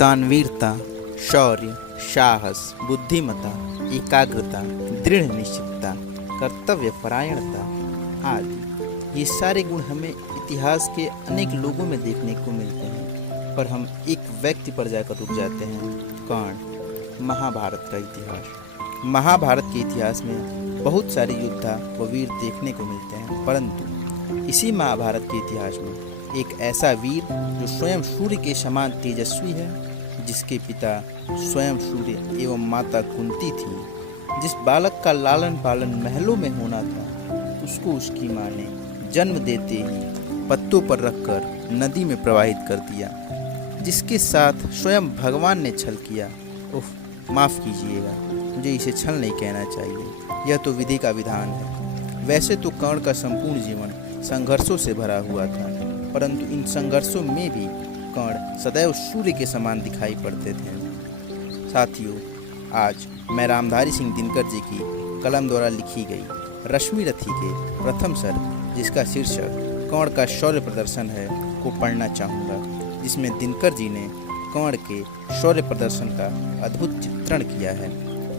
दानवीरता, शौर्य, साहस, बुद्धिमत्ता, एकाग्रता, दृढ़ निश्चितता, कर्तव्य परायणता आदि ये सारे गुण हमें इतिहास के अनेक लोगों में देखने को मिलते हैं। पर हम एक व्यक्ति पर जाकर रुक जाते हैं, कर्ण। महाभारत का इतिहास। महाभारत के इतिहास में बहुत सारे योद्धा व वीर देखने को मिलते हैं, परंतु इसी महाभारत के इतिहास में एक ऐसा वीर जो स्वयं सूर्य के समान तेजस्वी है, जिसके पिता स्वयं सूर्य एवं माता कुंती थी। जिस बालक का लालन पालन महलों में होना था, उसको उसकी माँ ने जन्म देते ही पत्तों पर रखकर नदी में प्रवाहित कर दिया, जिसके साथ स्वयं भगवान ने छल किया। उफ, माफ़ कीजिएगा, मुझे इसे छल नहीं कहना चाहिए, यह तो विधि का विधान है। वैसे तो कर्ण का संपूर्ण जीवन संघर्षों से भरा हुआ था, परंतु इन संघर्षों में भी कर्ण सदैव सूर्य के समान दिखाई पड़ते थे। साथियों, आज मैं रामधारी सिंह दिनकर जी की कलम द्वारा लिखी गई रश्मि रथी के प्रथम सर्ग, जिसका शीर्षक कर्ण का शौर्य प्रदर्शन है, को पढ़ना चाहूँगा, जिसमें दिनकर जी ने कर्ण के शौर्य प्रदर्शन का अद्भुत चित्रण किया है।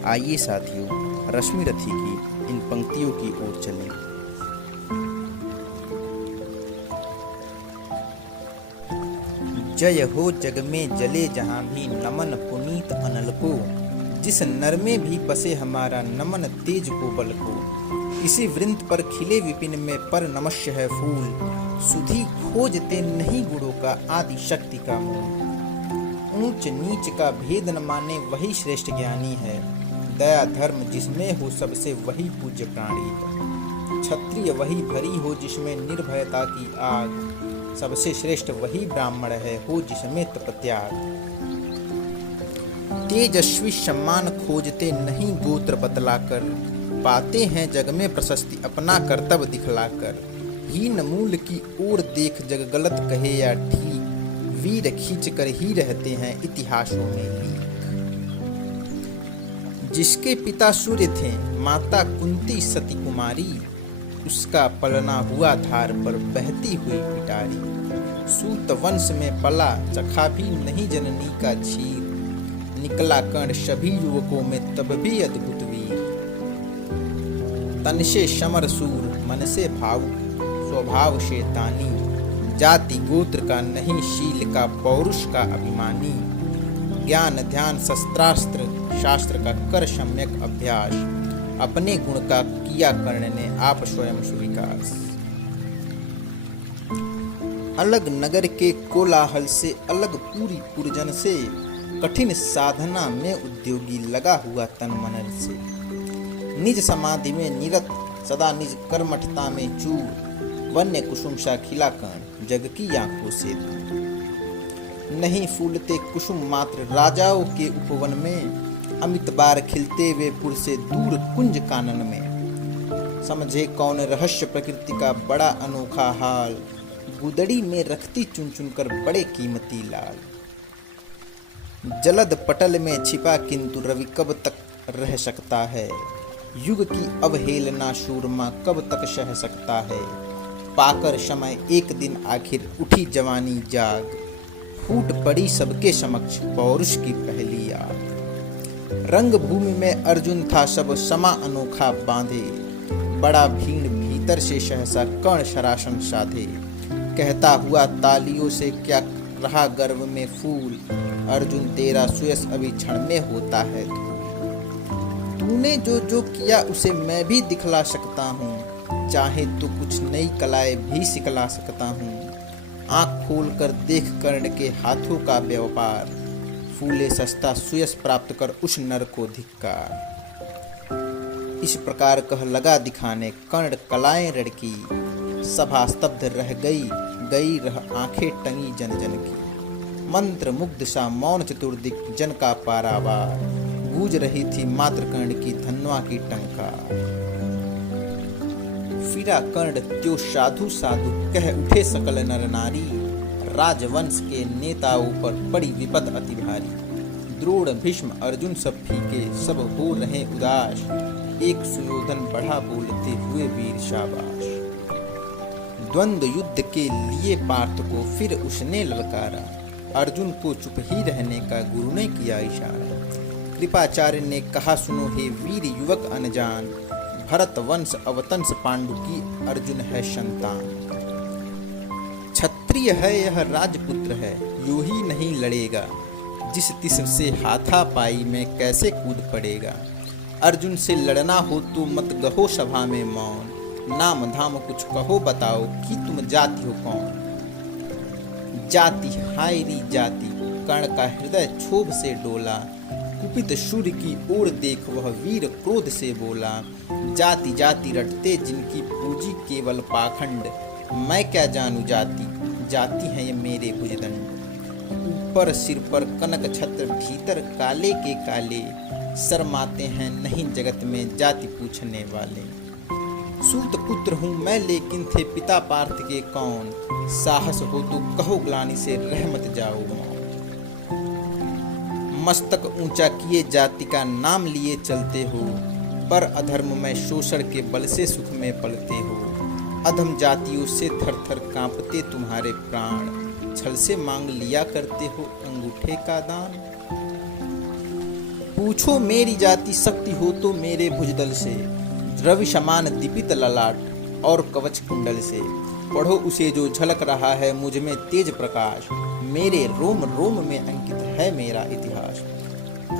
आइए साथियों, रश्मि रथी की इन पंक्तियों की ओर चलें। जय हो जग में जले जहाँ भी नमन पुनीत अनल को, जिस नर में भी बसे हमारा नमन तेज को बल को। इसी वृंत पर खिले विपिन में पर नमस्य है फूल, सुधी खोजते नहीं गुणों का आदि शक्ति का मूल। ऊंच नीच का भेद न माने वही श्रेष्ठ ज्ञानी है, दया धर्म जिसमें हो सबसे वही पूज्य प्राणी है। क्षत्रिय वही भरी हो जिसमें निर्भयता की आग, सबसे श्रेष्ठ वही ब्राह्मण है हो जिसमें तपत्याग। तेजस्वी सम्मान खोजते नहीं गोत्र बतलाकर, पाते हैं जग में प्रशस्ति अपना कर्तव्य दिखलाकर। हीन मूल की ओर देख जग गलत कहे या ठीक, वीर खींच कर ही रहते हैं इतिहासों में लीक। जिसके पिता सूर्य थे माता कुंती सती कुमारी, उसका पलना हुआ धार पर बहती हुई पिटारी। सूत वंश में पला चखा भी नहीं जननी का क्षीर, निकला कर्ण सभी युवकों में तब भी अद्भुत वीर। तन से समर सूर मन से भाव स्वभाव शैतानी, जाति गोत्र का नहीं शील का पौरुष का अभिमानी। ज्ञान ध्यान शस्त्रास्त्र शास्त्र का कर सम्यक अभ्यास, अपने गुण का किया कर्ण ने आप स्वयं सुविकास। अलग नगर के कोलाहल से अलग पूरी पुरजन से, कठिन साधना में उद्योगी लगा हुआ तन मन से। निज समाधि में निरत सदा निज कर्मठता में चूर, वन्य कुसुम सा खिला कर्ण जग की आंखों से दूर। नहीं फूलते कुसुम मात्र राजाओं के उपवन में, अमित बार खिलते वे पुर से दूर कुंज कानन में। समझे कौन रहस्य प्रकृति का बड़ा अनोखा हाल, गुदड़ी में रखती चुन चुन कर बड़े कीमती लाल। जलद पटल में छिपा किंतु रवि कब तक रह सकता है, युग की अवहेलना सूरमा कब तक सह सकता है। पाकर समय एक दिन आखिर उठी जवानी जाग, फूट पड़ी सबके समक्ष पौरुष की पहली आग। रंग भूमि में अर्जुन था सब समा अनोखा बांधे, बड़ा भीड़ भीतर से सहसा कर्ण शरासन साधे। कहता हुआ तालियों से क्या रहा गर्व में फूल, अर्जुन तेरा सुयश अभी क्षण में होता है धूल। तूने जो जो किया उसे मैं भी दिखला सकता हूँ, चाहे तो कुछ नई कलाएं भी सिखला सकता हूँ। आँख खोल कर देख कर्ण के हाथों का व्यापार, फूले सस्ता सुयश प्राप्त कर उस नर को धिक्कार। इस प्रकार कह लगा दिखाने कर्ण कलाएं रड़की, सभा स्तब्ध रह गई रह आंखें टंगी जन जन की। मंत्र मुग्ध सा मौन चतुर्दिक जन का पारावार, गूंज रही थी मात्र कर्ण की धन्वा की टंकार। फिरा कर्ण त्यो साधु साधु कह उठे सकल नर नारी, राजवंश के नेताओं पर पड़ी विपद अति भारी। द्रोण भीष्म अर्जुन सब फीके सब हो रहे उदास, एक सुयोधन बढ़ा बोलते हुए वीर शाबाश। द्वंद्व युद्ध के लिए पार्थ को फिर उसने ललकारा, अर्जुन को चुप ही रहने का गुरु ने किया इशारा। कृपाचार्य ने कहा, सुनो हे वीर युवक अनजान, भरत वंश अवतंस पांडु की अर्जुन है संतान। क्षत्रिय है यह राजपुत्र है, यूं ही नहीं लड़ेगा, जिस तिस से हाथापाई में कैसे कूद पड़ेगा। अर्जुन से लड़ना हो तो मत गहो सभा में मौन, नाम धाम कुछ कहो बताओ कि तुम जाति हो कौन। जाति हाय री जाति, कर्ण का हृदय क्षोभ से डोला, कुपित सूर्य की ओर देख वह वीर क्रोध से बोला। जाति जाति रटते जिनकी पूजी केवल पाखंड, मैं क्या जानू जाति, जाति है ये मेरे भुजदंड। ऊपर सिर पर कनक छत्र, भीतर काले के काले, शर्माते हैं नहीं जगत में जाति पूछने वाले। सूत पुत्र हूँ मैं लेकिन थे पिता पार्थ के कौन, साहस हो तो कहो ग्लानि से रह मत जाओ मौन। मस्तक ऊंचा किए जाति का नाम लिए चलते हो, पर अधर्म में शोषण के बल से सुख में पलते हो। अधम जातियों से थर थर कांपते तुम्हारे प्राण, छल से मांग लिया करते हो अंगूठे का दान। पूछो मेरी जाति शक्ति हो तो मेरे भुजदल से, रवि समान दीपित ललाट और कवच कुंडल से। पढ़ो उसे जो झलक रहा है मुझ में तेज प्रकाश, मेरे रोम रोम में अंकित है मेरा इतिहास।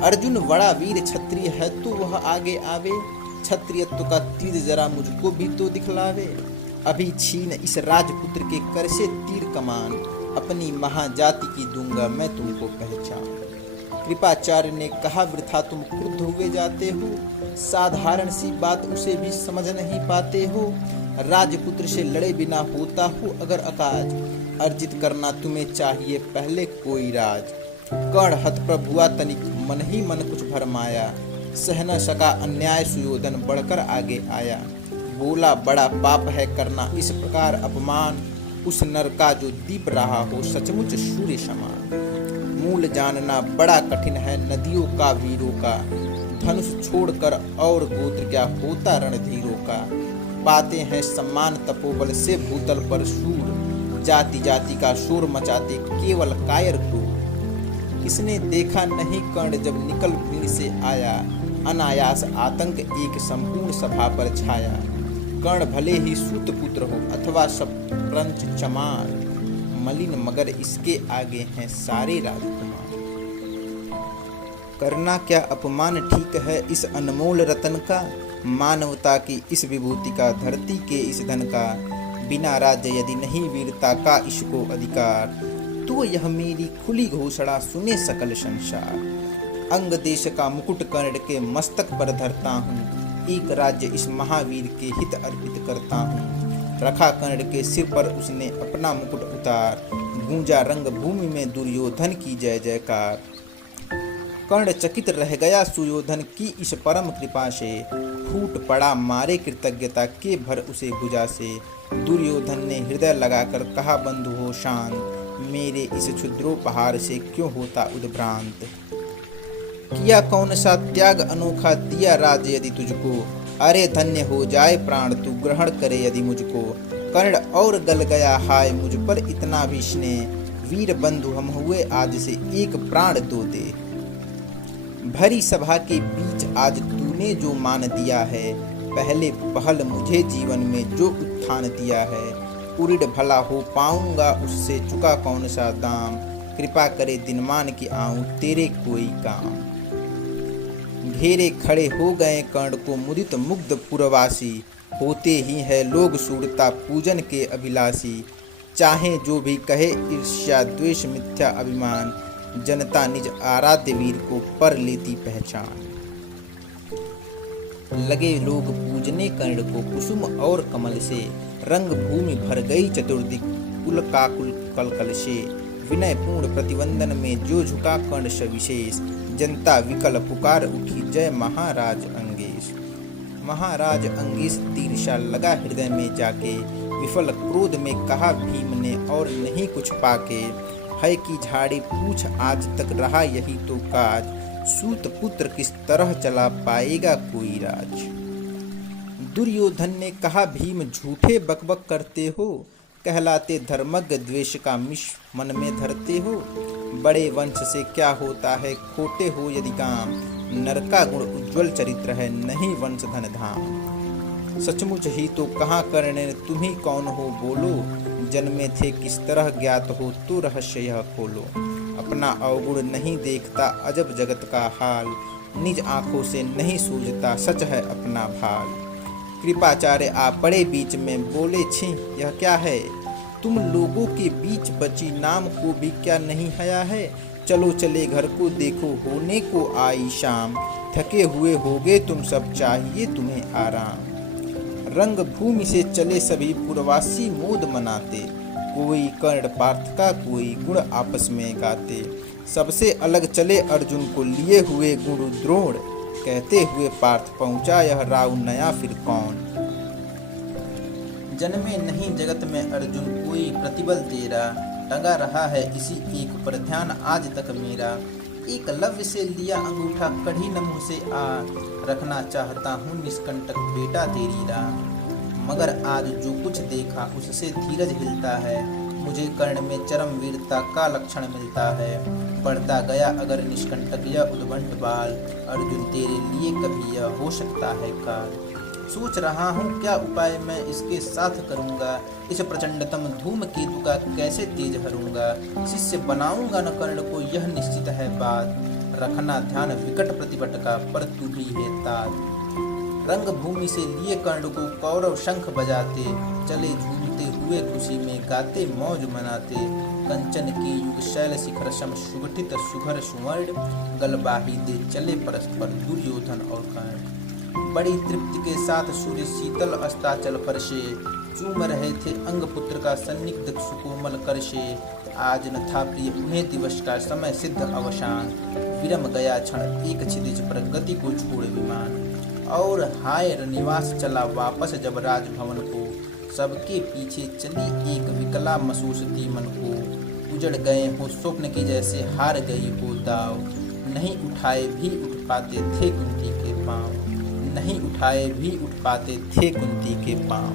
अर्जुन बड़ा वीर क्षत्रिय है तो वह आगे आवे, क्षत्रियत्व का तीर जरा मुझको भी तो दिखलावे। अभी छीन इस राजपुत्र के कर से तीर कमान, अपनी महाजाति की दूंगा मैं तुमको पहचान। कृपाचार्य ने कहा, वृथा तुम क्रुद्ध हुए जाते हो, साधारण सी बात उसे भी समझ नहीं पाते हो। राजपुत्र से लड़े बिना होता हो अगर अकाज, अर्जित करना तुम्हें चाहिए पहले कोई राज। कर्ण हतप्रभुआ तनिक मन ही मन कुछ भरमाया, सह न सका अन्याय सुयोधन बढ़कर आगे आया। बोला बड़ा पाप है करना इस प्रकार अपमान, उस नर का जो दीप रहा हो सचमुच सूर्य समान। मूल जानना बड़ा कठिन है नदियों का वीरों का, धनुष छोड़कर और गोत्र क्या होता रणधीरों का। पाते हैं सम्मान तपोबल से भूतल पर शूर, जाति जाति का शोर मचाते केवल कायर क्रूर। किसने देखा नहीं कर्ण जब निकल भीड़ से आया, अनायास आतंक एक संपूर्ण सभा पर छाया। कर्ण भले ही सूत पुत्र हो अथवा शतरंज चमार, मलिन मगर इसके आगे हैं सारे राजकुमार। करना क्या अपमान ठीक है इस अनमोल रतन का, मानवता की इस विभूति का, धरती के इस धन का। बिना राज्य यदि नहीं वीरता का इसको अधिकार, तो यह मेरी खुली घोषणा सुने सकल संसार। अंग देश का मुकुट कर्ण के मस्तक पर धरता हूँ, एक राज्य इस महावीर के हित अर्पित करता हूँ। रखा कर्ण के सिर पर उसने अपना मुकुट उतार, गूंजा रंग भूमि में दुर्योधन की जय जयकार। कर्ण चकित रह गया सुयोधन की इस परम कृपा से, फूट पड़ा मारे कृतज्ञता के भर उसे भुजा से। दुर्योधन ने हृदय लगाकर कहा, बंधु हो शांत, मेरे इस क्षुद्रोपहार से क्यों होता उद्भ्रांत। किया कौन सा त्याग अनोखा दिया राज यदि तुझको, अरे धन्य हो जाए प्राण तू ग्रहण करे यदि मुझको। कर्ण और गल गया हाय मुझ पर इतना भी स्नेह, वीर बंधु हम हुए आज से एक प्राण दो दे। भरी सभा के बीच आज तूने जो मान दिया है, पहले पहल मुझे जीवन में जो उत्थान दिया है। उरिड भला हो पाऊंगा उससे चुका कौन सा दाम, कृपा करे दिनमान की आऊं तेरे कोई काम। घेरे खड़े हो गए कर्ण को मुदित मुग्ध पुरवासी, होते ही है लोग सूरता पूजन के अभिलाषी। चाहे जो भी कहे ईर्ष्या द्वेष मिथ्या अभिमान, जनता निज आराध्य वीर को पर लेती पहचान। लगे लोग पूजने कर्ण को कुसुम और कमल से, रंग भूमि भर गई चतुर्दिक कुल काकुल कलकल से। विनय पूर्ण प्रतिवंदन में जो झुका कर्ण सविशेष, जनता विकल पुकार उठी जय महाराज अंगेश। महाराज अंगेश तीरशा लगा हृदय में जाके, विफल क्रोध में कहा भीम ने और नहीं कुछ पाके। है की झाड़ी पूछ आज तक रहा यही तो काज, सूत पुत्र किस तरह चला पाएगा कोई राज। दुर्योधन ने कहा भीम झूठे बकबक करते हो, कहलाते धर्मज्ञ द्वेष का मिश मन में धरते हो। बड़े वंश से क्या होता है खोटे हो यदि काम, नर का गुण उज्ज्वल चरित्र है नहीं वंश धन धाम। सचमुच ही तो कहाँ करने तुम ही कौन हो बोलो, जन्मे थे किस तरह ज्ञात हो तो रहस्य यह खोलो। अपना अवगुण नहीं देखता अजब जगत का हाल, निज आंखों से नहीं सूझता सच है अपना भाल। कृपाचार्य आप बड़े बीच में बोले, छी यह क्या है, तुम लोगों के बीच बची नाम को भी क्या नहीं हया है। चलो चले घर को देखो होने को आई शाम, थके हुए होगे तुम सब चाहिए तुम्हें आराम। रंग भूमि से चले सभी पुरवासी मोद मनाते, कोई कर्ण पार्थ का कोई गुण आपस में गाते। सबसे अलग चले अर्जुन को लिए हुए गुरु द्रोण, कहते हुए पार्थ पहुंचा यह राव नया फिर कौन। जन्मे नहीं जगत में अर्जुन कोई प्रतिबल तेरा, टंगा रहा है इसी एक पर ध्यान आज तक मेरा। एकलव्य से लिया अंगूठा कढ़ी न मुँह से आ, रखना चाहता हूँ निष्कंटक बेटा तेरी राह। मगर आज जो कुछ देखा उससे धीरज हिलता है, मुझे कर्ण में चरम वीरता का लक्षण मिलता है। बढ़ता गया अगर निष्कंटक यह उद्भंड बाल, अर्जुन तेरे लिए कभी यह हो सकता है काल। सोच रहा हूँ क्या उपाय मैं इसके साथ करूँगा, इस प्रचंडतम धूमकेतु का कैसे तेज हरूंगा। शिष्य बनाऊंगा न कर्ण को यह निश्चित है बात, रखना ध्यान विकट प्रतिपट का पर तू भी है तात। रंग भूमि से लिए कर्ण को कौरव शंख बजाते, चले झूमते हुए खुशी में गाते मौज मनाते। कंचन के युग शैल शिखर सम सुगठित सुघर सुवर्ण, गलबाही दे चले परस्पर दुर्योधन और कर्ण। बड़ी तृप्ति के साथ सूर्य शीतल अस्ताचल पर से, चूम रहे थे अंग पुत्र का सन्निग्ध सुकोमल कर से। आज न था प्रिय उन्हें दिवस का समय सिद्ध अवसान, विरम गया क्षण एक क्षितिज पर गति को छोड़ विमान। और हाय निवास चला वापस जब राजभवन को, सबके पीछे चली एक विकला मसूसती मन को। उजड़ गए हो स्वप्न की जैसे हार गई हो दाव, नहीं उठाए भी उठ पाते थे कुंती के पांव, नहीं उठाए भी उठ पाते थे कुंती के पांव।